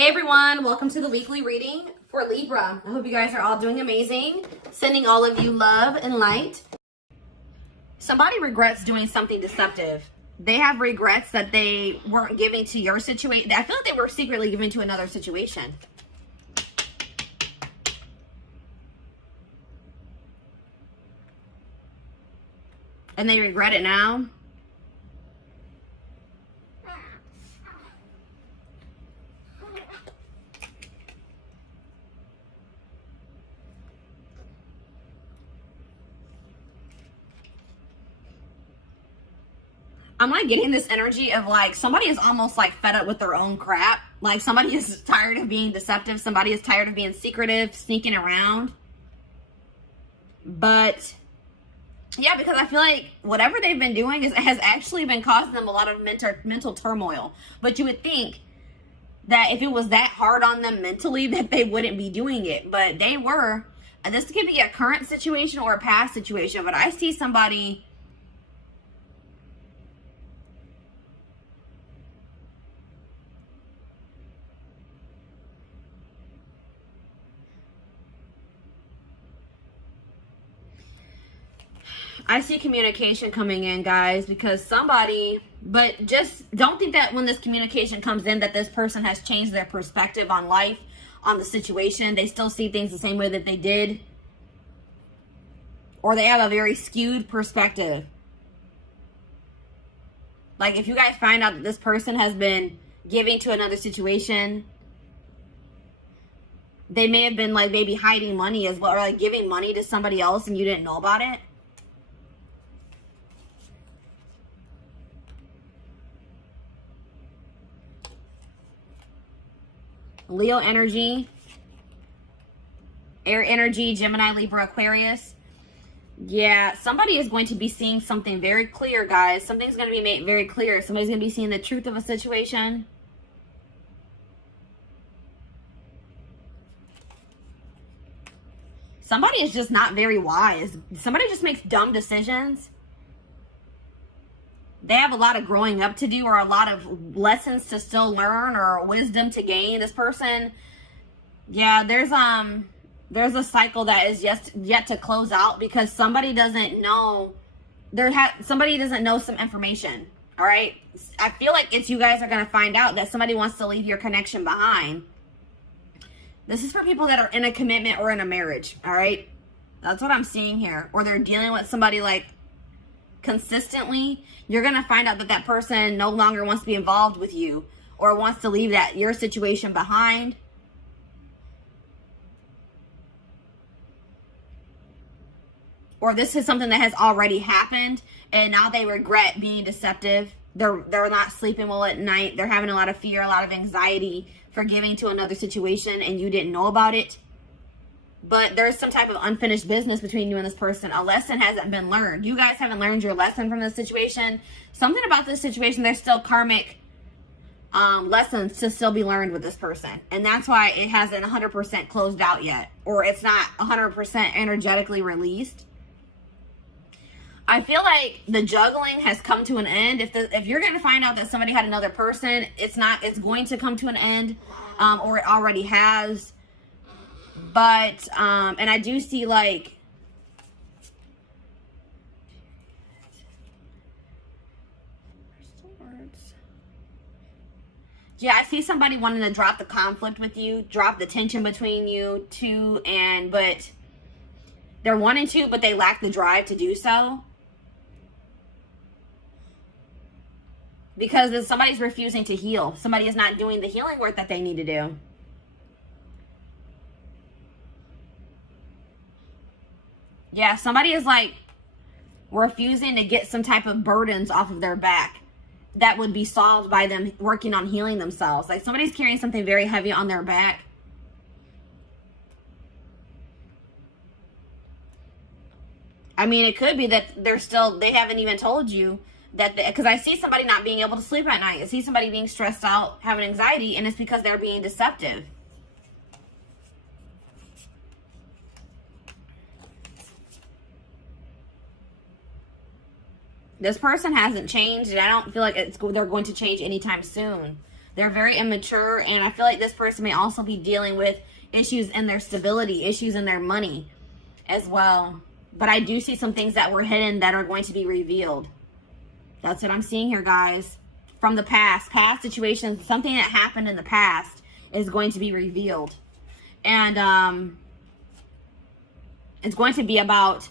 Hey everyone, welcome to the weekly reading for Libra. I hope you guys are all doing amazing. Sending all of you love and light. Somebody regrets doing something deceptive. They have regrets that they weren't giving to your situation. I feel like they were secretly giving to another situation. And they regret it now. I'm like getting this energy of like somebody is almost like fed up with their own crap. Like somebody is tired of being deceptive. Somebody is tired of being secretive, sneaking around. But yeah, because I feel like whatever they've been doing has actually been causing them a lot of mental turmoil. But you would think that if it was that hard on them mentally that they wouldn't be doing it. But they were. And this could be a current situation or a past situation. But I see somebody... I see communication coming in, guys, because somebody, but just don't think that when this communication comes in that this person has changed their perspective on life, on the situation. They still see things the same way that they did. Or they have a very skewed perspective. Like if you guys find out that this person has been giving to another situation, they may have been like maybe hiding money as well, or like giving money to somebody else and you didn't know about it. Leo energy, air energy, Gemini, Libra, Aquarius. Yeah, somebody is going to be seeing something very clear, guys. Something's going to be made very clear. Somebody's going to be seeing the truth of a situation. Somebody is just not very wise. Somebody just makes dumb decisions. They have a lot of growing up to do, or a lot of lessons to still learn, or wisdom to gain. This person, yeah, there's a cycle that is yet to close out because somebody doesn't know. Somebody doesn't know some information. All right, I feel like it's you guys are gonna find out that somebody wants to leave your connection behind. This is for people that are in a commitment or in a marriage. All right, that's what I'm seeing here. Or they're dealing with somebody like consistently. You're gonna find out that that person no longer wants to be involved with you, or wants to leave your situation behind. Or this is something that has already happened and now they regret being deceptive. They're not sleeping well at night. They're having a lot of fear, a lot of anxiety for giving to another situation and you didn't know about it. But there's some type of unfinished business between you and this person. A lesson hasn't been learned. You guys haven't learned your lesson from this situation. Something about this situation, there's still karmic lessons to still be learned with this person. And that's why it hasn't 100% closed out yet. Or it's not 100% energetically released. I feel like the juggling has come to an end. If you're going to find out that somebody had another person, it's going to come to an end. Or it already has. But, and I do see like, yeah, I see somebody wanting to drop the conflict with you, drop the tension between you two, but they're wanting to, but they lack the drive to do so. Because somebody's refusing to heal. Somebody is not doing the healing work that they need to do. Yeah, somebody is like refusing to get some type of burdens off of their back that would be solved by them working on healing themselves. Like somebody's carrying something very heavy on their back. I mean, it could be that they haven't even told you that, because I see somebody not being able to sleep at night. I see somebody being stressed out, having anxiety, and it's because they're being deceptive. This person hasn't changed, and I don't feel like they're going to change anytime soon. They're very immature, and I feel like this person may also be dealing with issues in their stability, issues in their money as well. But I do see some things that were hidden that are going to be revealed. That's what I'm seeing here, guys. From the past situations, something that happened in the past is going to be revealed. And it's going to be about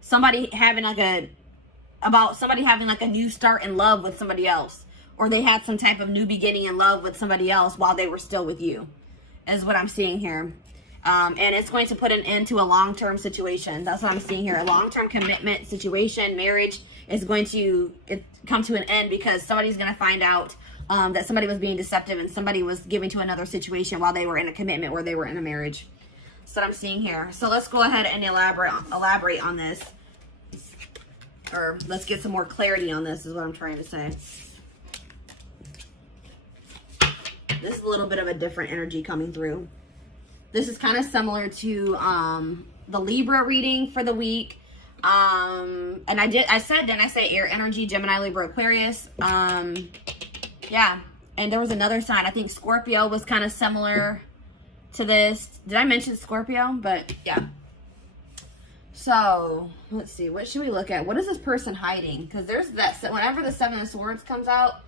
somebody having like a new start in love with somebody else, or they had some type of new beginning in love with somebody else while they were still with you, is what I'm seeing here. And it's going to put an end to a long-term situation. That's what I'm seeing here. A long-term commitment situation, marriage, is going to come to an end because somebody's going to find out that somebody was being deceptive and somebody was giving to another situation while they were in a commitment, where they were in a marriage. That's what I'm seeing here. So let's go ahead and elaborate on this. Or let's get some more clarity on this, is what I'm trying to say. This is a little bit of a different energy coming through. This is kind of similar to the Libra reading for the week. And I said, didn't I say air energy, Gemini, Libra, Aquarius? Yeah. And there was another sign. I think Scorpio was kind of similar to this. Did I mention Scorpio? But yeah. So let's see. What should we look at? What is this person hiding? Because there's that. Whenever the Seven of Swords comes out,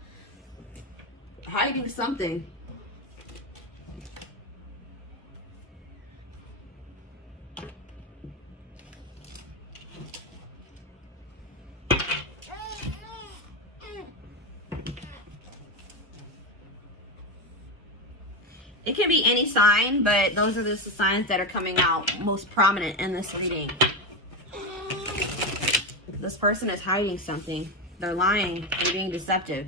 hiding something. It can be any sign, but those are the signs that are coming out most prominent in this reading. This person is hiding something. They're lying. They're being deceptive.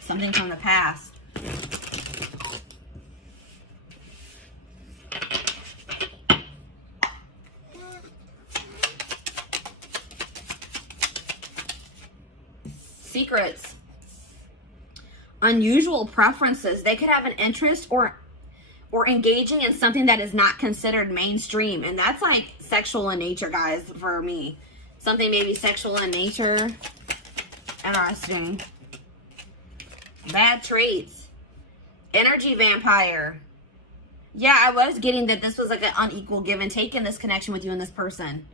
Something from the past. Secrets. Unusual preferences. They could have an interest or engaging in something that is not considered mainstream. And that's like sexual in nature, guys, for me. Something maybe sexual in nature. Interesting. Bad traits. Energy vampire. Yeah, I was getting that this was like an unequal give and take in this connection with you and this person.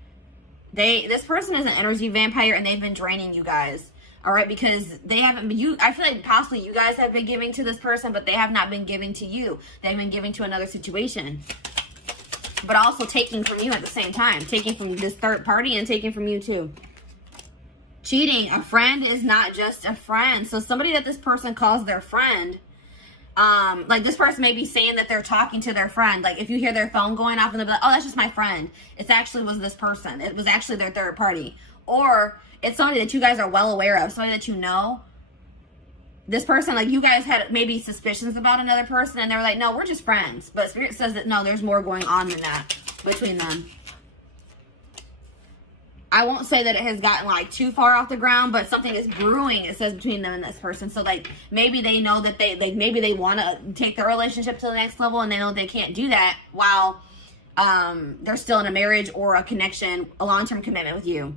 This person is an energy vampire, and they've been draining you guys. All right, because they haven't been, I feel like possibly you guys have been giving to this person, but they have not been giving to you. They've been giving to another situation. But also taking from you at the same time. Taking from this third party and taking from you too. Cheating. A friend is not just a friend. So somebody that this person calls their friend, like this person may be saying that they're talking to their friend. Like if you hear their phone going off and they'll be like, oh, that's just my friend. It actually was this person. It was actually their third party. Or it's somebody that you guys are well aware of, somebody that you know. This person, like you guys had maybe suspicions about another person, and they were like, no, we're just friends. But Spirit says that, no, there's more going on than that between them. I won't say that it has gotten like too far off the ground, but something is brewing, it says, between them and this person. So like maybe they know that maybe they want to take their relationship to the next level, and they know they can't do that while they're still in a marriage or a connection, a long-term commitment with you.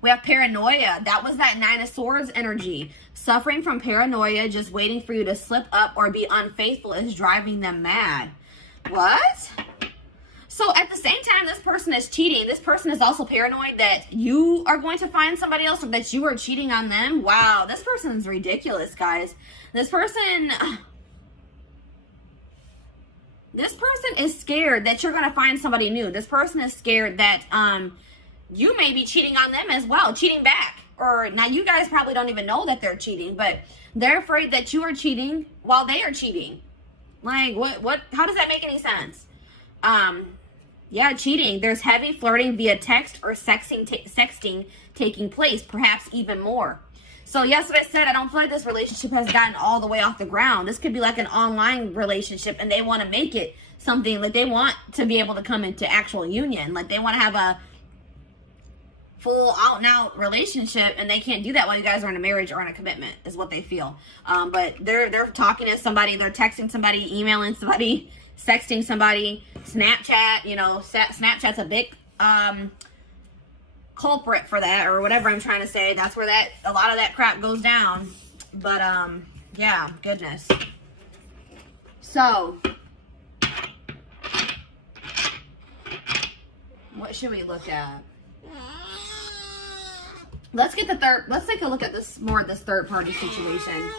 We have paranoia. That was that Nine of Swords energy. Suffering from paranoia, just waiting for you to slip up or be unfaithful, is driving them mad. What? So at the same time this person is cheating, this person is also paranoid that you are going to find somebody else, or that you are cheating on them. Wow, this person is ridiculous, guys. This person is scared that you're going to find somebody new. This person is scared that you may be cheating on them as well, cheating back. Or now you guys probably don't even know that they're cheating, but they're afraid that you are cheating while they are cheating. Like what how does that make any sense? Yeah, cheating. There's heavy flirting via text or sexting taking place, perhaps even more. So yes, what I said, I don't feel like this relationship has gotten all the way off the ground. This could be like an online relationship, and they want to make it something like they want to be able to come into actual union. Like they want to have a full out and out relationship, and they can't do that while you guys are in a marriage or in a commitment, is what they feel. But they're talking to somebody, they're texting somebody, emailing somebody, sexting somebody, Snapchat. You know, Snapchat's a big culprit for that, or whatever I'm trying to say. That's where a lot of that crap goes down. But Yeah, goodness. So, what should we look at? Let's take a look at this more at this third party situation.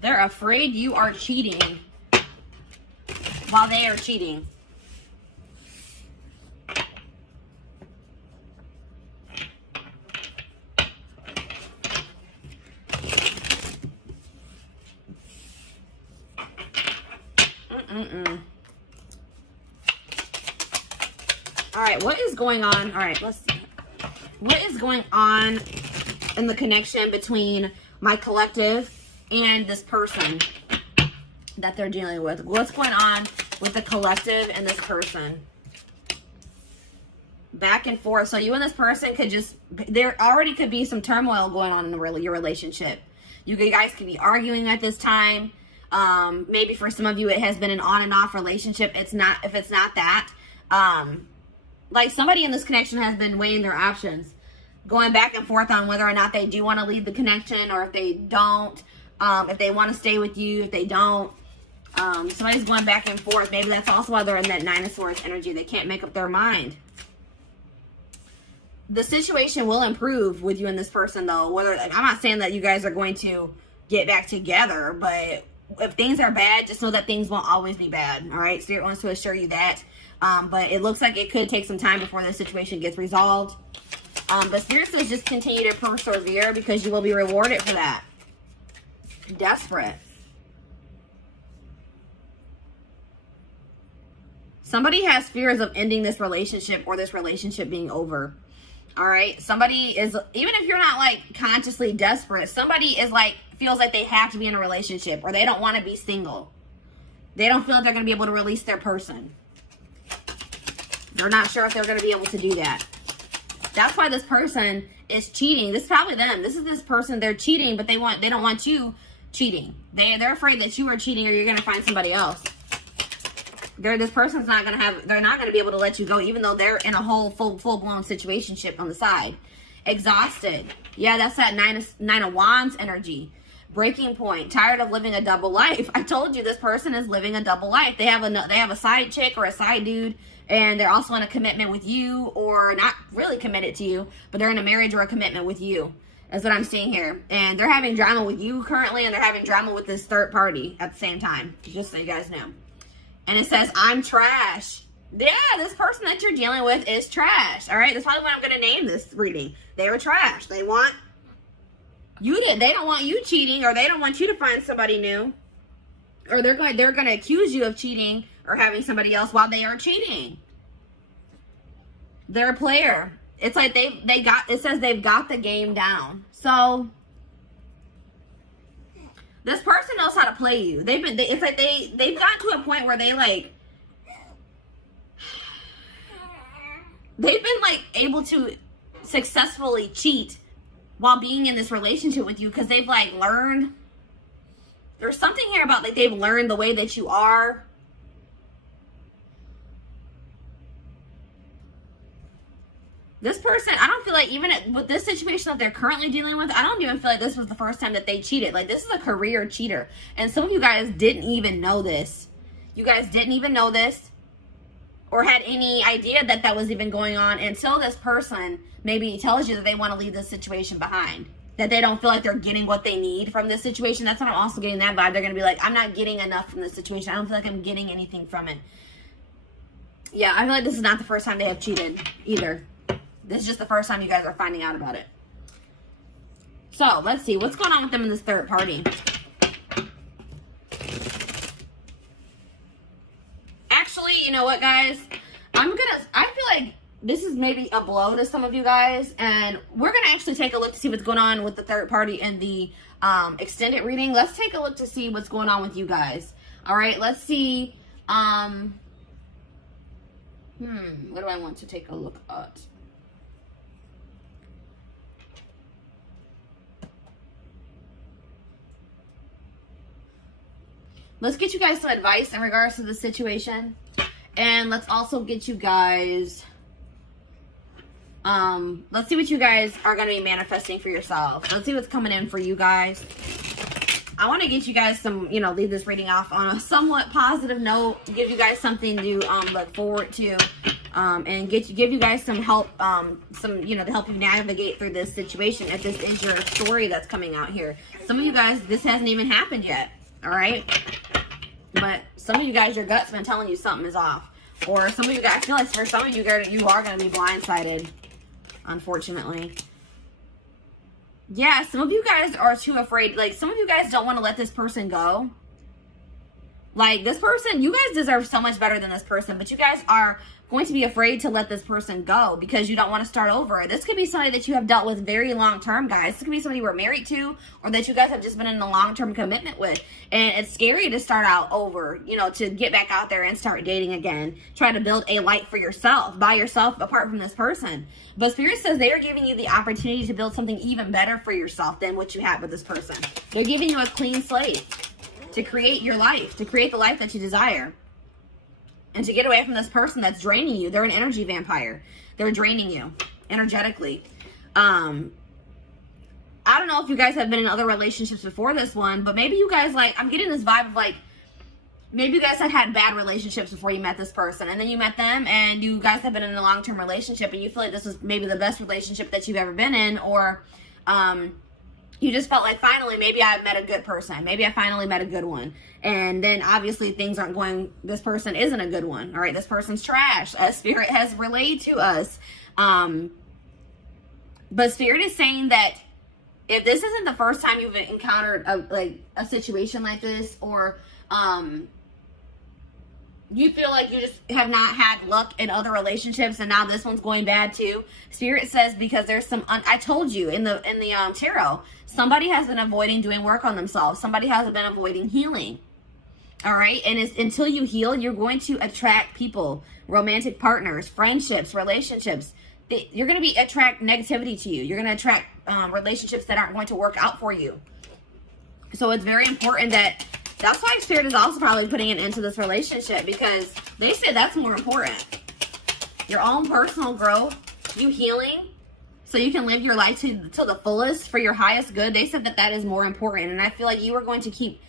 They're afraid you are cheating while they are cheating. All right, what is going on? All right, let's see. What is going on in the connection between my collective and this person that they're dealing with? What's going on with the collective and this person? Back and forth. So you and this person could just, there already could be some turmoil going on in your relationship. You guys could be arguing at this time. Maybe for some of you it has been an on and off relationship. If it's not that, like somebody in this connection has been weighing their options, going back and forth on whether or not they do want to leave the connection, or if they don't, if they want to stay with you, if they don't. Somebody's going back and forth. Maybe that's also why they're in that Nine of Swords energy. They can't make up their mind. The situation will improve with you and this person, though. I'm not saying that you guys are going to get back together, but if things are bad, just know that things won't always be bad. All right, Spirit wants to assure you that. But it looks like it could take some time before the situation gets resolved. But Spirit says just continue to persevere, because you will be rewarded for that. Desperate. Somebody has fears of ending this relationship, or this relationship being over. All right. Somebody is, even if you're not like consciously desperate, somebody is like, feels like they have to be in a relationship, or they don't want to be single. They don't feel like they're going to be able to release their person. They're not sure if they're going to be able to do that. That's why this person is cheating. This is probably them. This is this person. They're cheating, but they don't want you cheating. They're afraid that you are cheating, or you're going to find somebody else. This person's not going to have, they're not going to be able to let you go, even though they're in a whole full-blown situationship on the side. Exhausted. Yeah, that's that Nine of Wands energy. Breaking point. Tired of living a double life. I told you this person is living a double life. They have a side chick or a side dude, and they're also in a commitment with you, or not really committed to you, but they're in a marriage or a commitment with you. That's what I'm seeing here. And they're having drama with you currently, and they're having drama with this third party at the same time. Just so you guys know. And it says, I'm trash. Yeah, this person that you're dealing with is trash. All right, that's probably what I'm going to name this reading. They were trash. They want you to, they don't want you cheating, or they don't want you to find somebody new. Or they're going to accuse you of cheating or having somebody else while they are cheating. They're a player. It's like it says they've got the game down. So this person knows how to play you. It's like they've gotten to a point where they've been like able to successfully cheat while being in this relationship with you, because they've like learned. There's something here about like they've learned the way that you are. This person, I don't feel like, even with this situation that they're currently dealing with, I don't even feel like this was the first time that they cheated. Like, this is a career cheater. And some of you guys didn't even know this. You guys didn't even know this, or had any idea that that was even going on, until this person maybe tells you that they want to leave this situation behind. That they don't feel like they're getting what they need from this situation. That's what I'm also getting that vibe. They're going to be like, I'm not getting enough from this situation. I don't feel like I'm getting anything from it. Yeah, I feel like this is not the first time they have cheated either. This is just the first time you guys are finding out about it. So, let's see. What's going on with them in this third party? Actually, you know what, guys? I feel like this is maybe a blow to some of you guys. And we're going to actually take a look to see what's going on with the third party in the extended reading. Let's take a look to see what's going on with you guys. All right, let's see. What do I want to take a look at? let's get you guys some advice in regards to the situation. And let's also get you guys, let's see what you guys are going to be manifesting for yourself. Let's see what's coming in for you guys. I want to get you guys some, you know, leave this reading off on a somewhat positive note, give you guys something to look forward to, and give you guys some help, you know, to help you navigate through this situation. If this is your story that's coming out here, some of you guys, this hasn't even happened yet. All right, but some of you guys, your gut's been telling you something is off, or some of you guys, I feel like for some of you guys, you are going to be blindsided, unfortunately. Yeah, some of you guys are too afraid. Like, some of you guys don't want to let this person go. Like, this person, you guys deserve so much better than this person, but you guys are going to be afraid to let this person go because you don't want to start over. This could be somebody that you have dealt with very long term, guys. This could be somebody you were married to, or that you guys have just been in a long-term commitment with. And it's scary to start out over, you know, to get back out there and start dating again. Try to build a life for yourself, by yourself, apart from this person. But Spirit says they are giving you the opportunity to build something even better for yourself than what you had with this person. They're giving you a clean slate to create your life, to create the life that you desire. And to get away from this person that's draining you. They're an energy vampire. They're draining you energetically. I don't know if you guys have been in other relationships before this one, but maybe you guys, like, I'm getting this vibe of, like, maybe you guys have had bad relationships before you met this person, and then you met them, and you guys have been in a long-term relationship, and you feel like this was maybe the best relationship that you've ever been in, or you just felt like, finally, maybe I met a good person. Maybe I finally met a good one. And then obviously things aren't going, this person isn't a good one. All right, this person's trash, as Spirit has relayed to us. But Spirit is saying that if this isn't the first time you've encountered a situation like this, or you feel like you just have not had luck in other relationships and now this one's going bad too, Spirit says because there's some, I told you in the tarot, somebody has been avoiding doing work on themselves. Somebody has been avoiding healing. All right. And it's, until you heal, you're going to attract people, romantic partners, friendships, relationships. You're going to attract negativity to you. You're going to attract relationships that aren't going to work out for you. So it's very important that's why Spirit is also probably putting an end to this relationship, because they say that's more important. Your own personal growth, you healing, so you can live your life to the fullest for your highest good. They said that is more important. And I feel like you are going to keep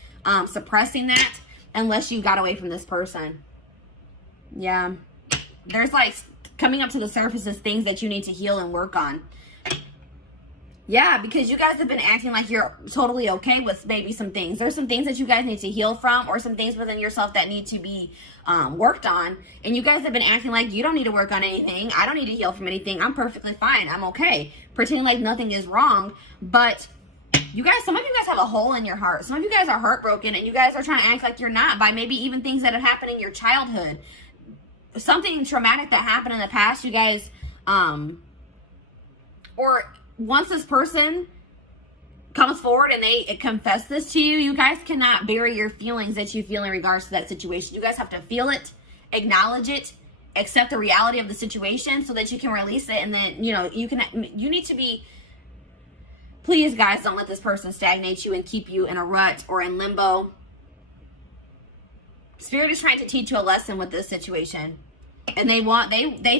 suppressing that unless you got away from this person. Yeah. There's, like, coming up to the surface is things that you need to heal and work on. Yeah, because you guys have been acting like you're totally okay with maybe some things. There's some things that you guys need to heal from, or some things within yourself that need to be worked on. And you guys have been acting like you don't need to work on anything. I don't need to heal from anything. I'm perfectly fine. I'm okay. Pretending like nothing is wrong. But you guys, some of you guys have a hole in your heart. Some of you guys are heartbroken, and you guys are trying to act like you're not by maybe even things that have happened in your childhood. Something traumatic that happened in the past, you guys, or once this person comes forward and they confess this to you, you guys cannot bury your feelings that you feel in regards to that situation. You guys have to feel it, acknowledge it, accept the reality of the situation so that you can release it. And then, you know, you need to be, please guys, don't let this person stagnate you and keep you in a rut or in limbo. Spirit is trying to teach you a lesson with this situation. And they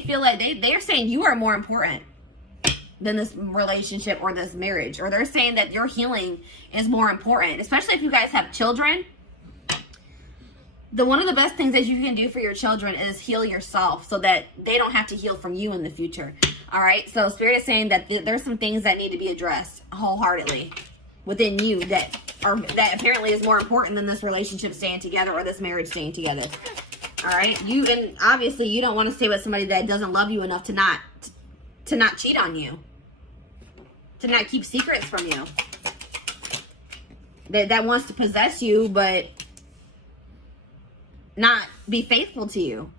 feel like they're saying you are more important than this relationship or this marriage, or they're saying that your healing is more important, especially if you guys have children. One of the best things that you can do for your children is heal yourself so that they don't have to heal from you in the future. All right. So Spirit is saying that there's some things that need to be addressed wholeheartedly within you that apparently is more important than this relationship staying together or this marriage staying together. All right. And obviously you don't want to stay with somebody that doesn't love you enough to not cheat on you, to not keep secrets from you, that wants to possess you but not be faithful to you.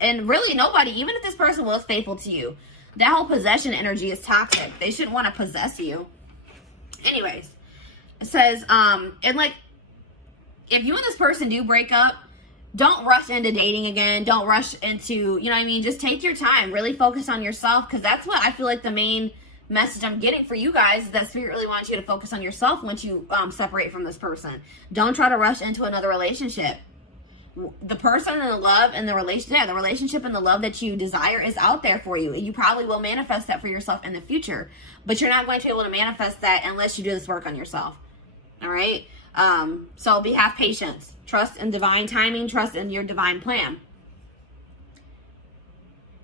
And really nobody, even if this person was faithful to you, that whole possession energy is toxic. They shouldn't want to possess you. Anyways, it says, and like, if you and this person do break up, don't rush into dating again. Don't rush into, you know what I mean? Just take your time. Really focus on yourself, because that's what I feel like the main message I'm getting for you guys is that Spirit really wants you to focus on yourself once you separate from this person. Don't try to rush into another relationship. The person and the love and the relationship and the love that you desire is out there for you. You probably will manifest that for yourself in the future, but you're not going to be able to manifest that unless you do this work on yourself. All right. So have patience, trust in divine timing, trust in your divine plan.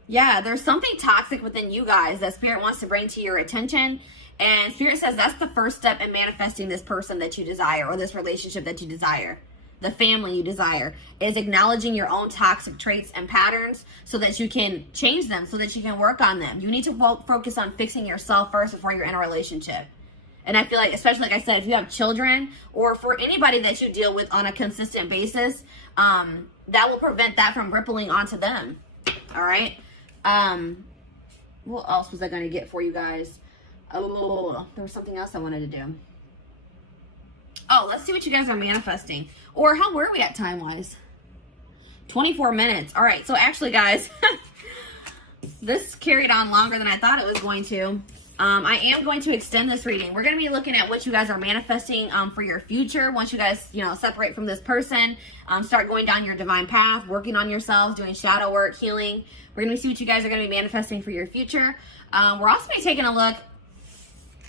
Yeah, there's something toxic within you guys that Spirit wants to bring to your attention. And Spirit says that's the first step in manifesting this person that you desire, or this relationship that you desire. The family you desire is acknowledging your own toxic traits and patterns so that you can change them, so that you can work on them. You need to focus on fixing yourself first before you're in a relationship. And I feel like, especially like I said, if you have children or for anybody that you deal with on a consistent basis, that will prevent that from rippling onto them. All right. What else was I going to get for you guys? Oh, there was something else I wanted to do. Oh, let's see what you guys are manifesting. Or how were we at time-wise? 24 minutes. All right. So actually, guys, this carried on longer than I thought it was going to. I am going to extend this reading. We're going to be looking at what you guys are manifesting for your future. Once you guys, separate from this person, start going down your divine path, working on yourselves, doing shadow work, healing. We're going to see what you guys are going to be manifesting for your future. We're also going to be taking a look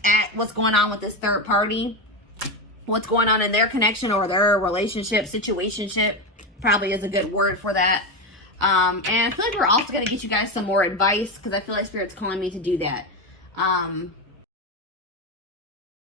at what's going on with this third party. What's going on in their connection or their relationship, situationship, probably is a good word for that. And I feel like we're also going to get you guys some more advice because I feel like Spirit's calling me to do that.